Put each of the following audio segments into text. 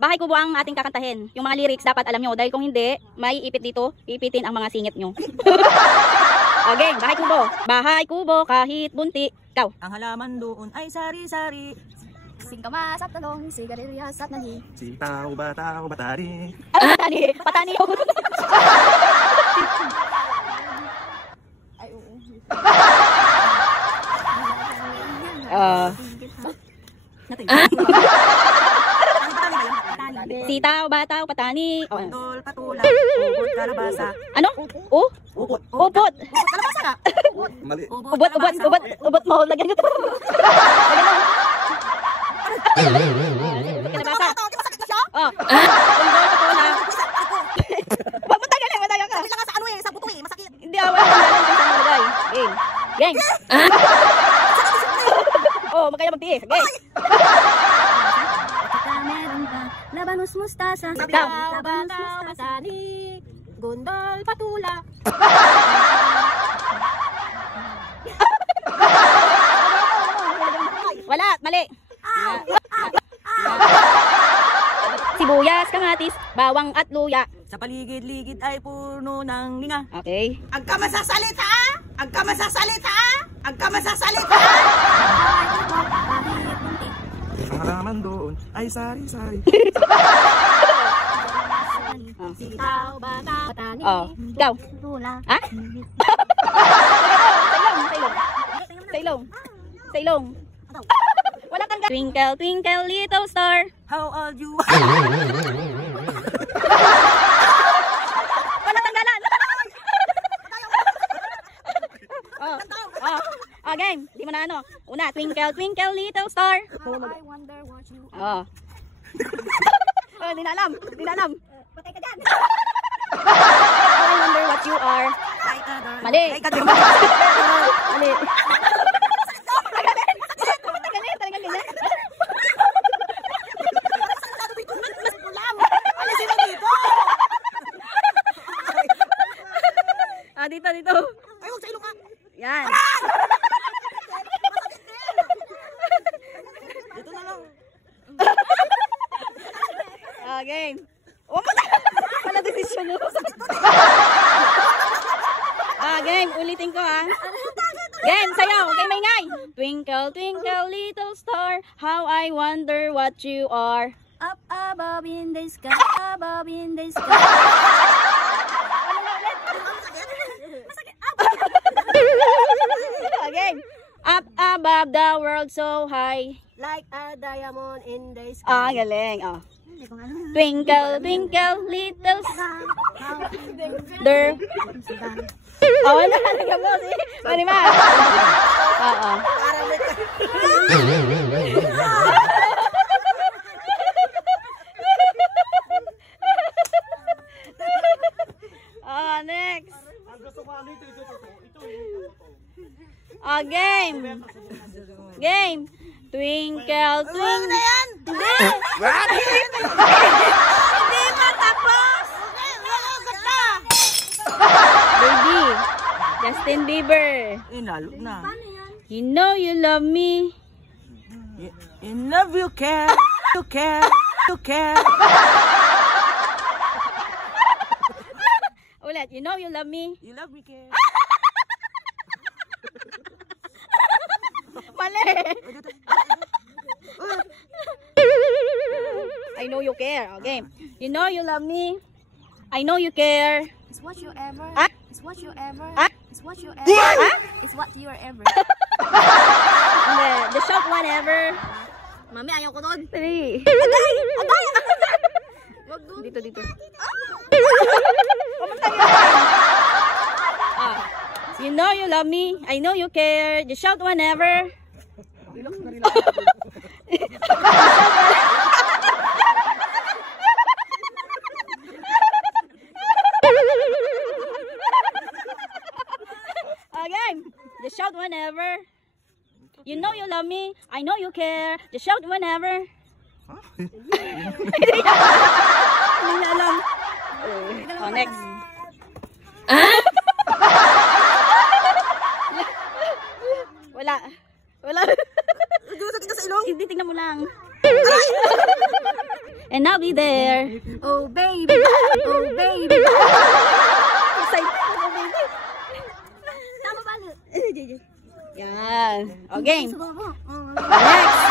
Bahay Kubo ang ating kakantahin. Yung mga lyrics dapat alam nyo. Dahil kung hindi, may ipit dito. Ipitin ang mga singit nyo. Okay, Bahay Kubo. Bahay Kubo kahit bunti. Ikaw. Ang halaman doon ay sari-sari. Singkamas at talong, sigarilyas at nani. Sitaw, bataw, batari. Patani. Patani yun. Ay, oo. Sitaw, bataw, patani. Tol, patula, upot, kalabasa. Ano? Upot. Upot. Kalabasa ka. Mali. Ubot mo. Lagyan nyo ito. Kalabasa. Oh. Wag mo tagalin. Madaya ka. Kailangan sa ano eh, sa buto eh, masakit. Hindi ako alam kung saan malagay. Gang. Oh, magkaya magtiis. Gang. Meron ka, labanos mustasa. Sitaw, bataw, patani. Gondol, patula. Wala, mali. Sibuyas, kamatis, bawang at luya. Sa paligid-ligid ay puno ng ninga. Okay. Ang ka masasalita! Ang ka masasalita! Ang ka masasalita! Ang halaman doon ay sari-sari. Sitaw, bataw, patani. Oh, ikaw. Tula. Ha? Sailong. Wala kang twinkle, twinkle, little star. How old you? Wala tanggalan. Game. Di mo na ano. Una, twinkle, twinkle, little star. How I wonder what you Oh. are. Di na alam. Patay ka dyan. I wonder what you are. Mali. Mali. Dito. Ay, huwag sa ilong ka. Yan. Dito na lang. Game. Wala desisyon mo. Game. Ulitin ko Game, sayaw. Okay, maingay. Twinkle, twinkle, little star, how I wonder what you are. Up above in the sky, above in the sky. Game. Up above the world so high. Like a diamond in the sky. Galing. Twinkle, twinkle, little star. Wala ka mo si Marimar. Oo. Next. Game. Twinkle, twinkle. Hindi pa tapos. Baby. Justin Bieber. Inalog na. You know you love me. In love you care. You care. You care. Ulit. You know you love me. You love me care. Mali. I know you care. Okay. You know you love me. I know you care. It's what you ever. It's what you ever. It's what you ever. It's what you ever. The shop whenever. Mami, ayaw ko doon. 3. Wag doon. Dito. You know you love me. I know you care. Just shout whenever. Again. Just shout whenever. You know you love me. I know you care. Just shout whenever. Hindi niya alam. Next. Wala. Dito sa ilong. Hindi, tingnan mo lang. and I'll be there. Oh baby, oh baby. Excited ako, baby. Tama ba? Yan. Okay. Subaba. Next.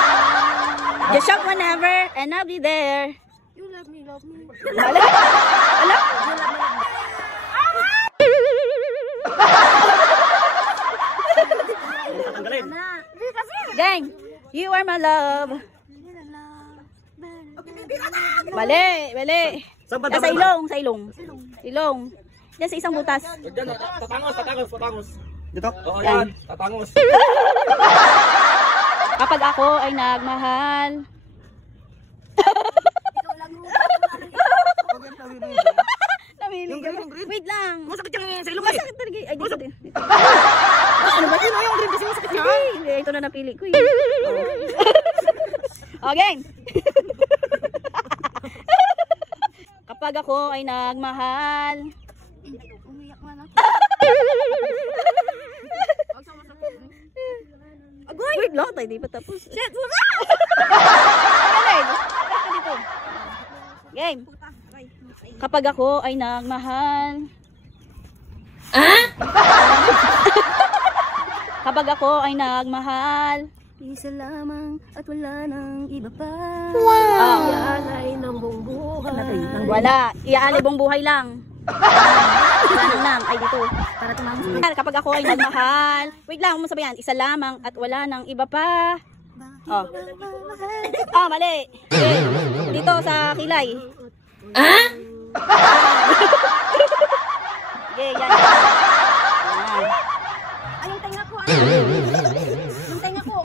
Just shout whenever and I'll be there. You love me, love me. Wala. Wala. Gang, you are my love. Mali, mali. Yan sa ilong, sa ilong. Ilong. Yan sa isang butas. Tatangos. Dito? Oo, Yan. yan. Tatangos. Kapag ako ay nagmahal. Namili ka ba? Wait lang. Masakit yung sa ilong. Masakit talaga. Ay, dito din. Ano ba yun? Yung green kasi masakit niya. Hindi, ito na napili ko. Okay. Kapag ako ay nagmahal. Umiyak man ako. Agoy! Wait lang, tayo di pa tapos. Shit! Dito. Game. Kapag ako ay nagmahal. Kapag ako ay nagmahal. Isa lamang at wala nang iba pa. Wow! Ialay ng buong buhay. Wala. Iaalay buong buhay lang. Lang. Ay, dito. Para tumangos. Kapag ako ay nagmahal. Wait lang, huwag mo sabihan. Isa lamang at wala nang iba pa. Oh. Oh, mali. Okay. Dito sa kilay. Okay, yan. Ay, yung tenga ko. Yung tenga ko.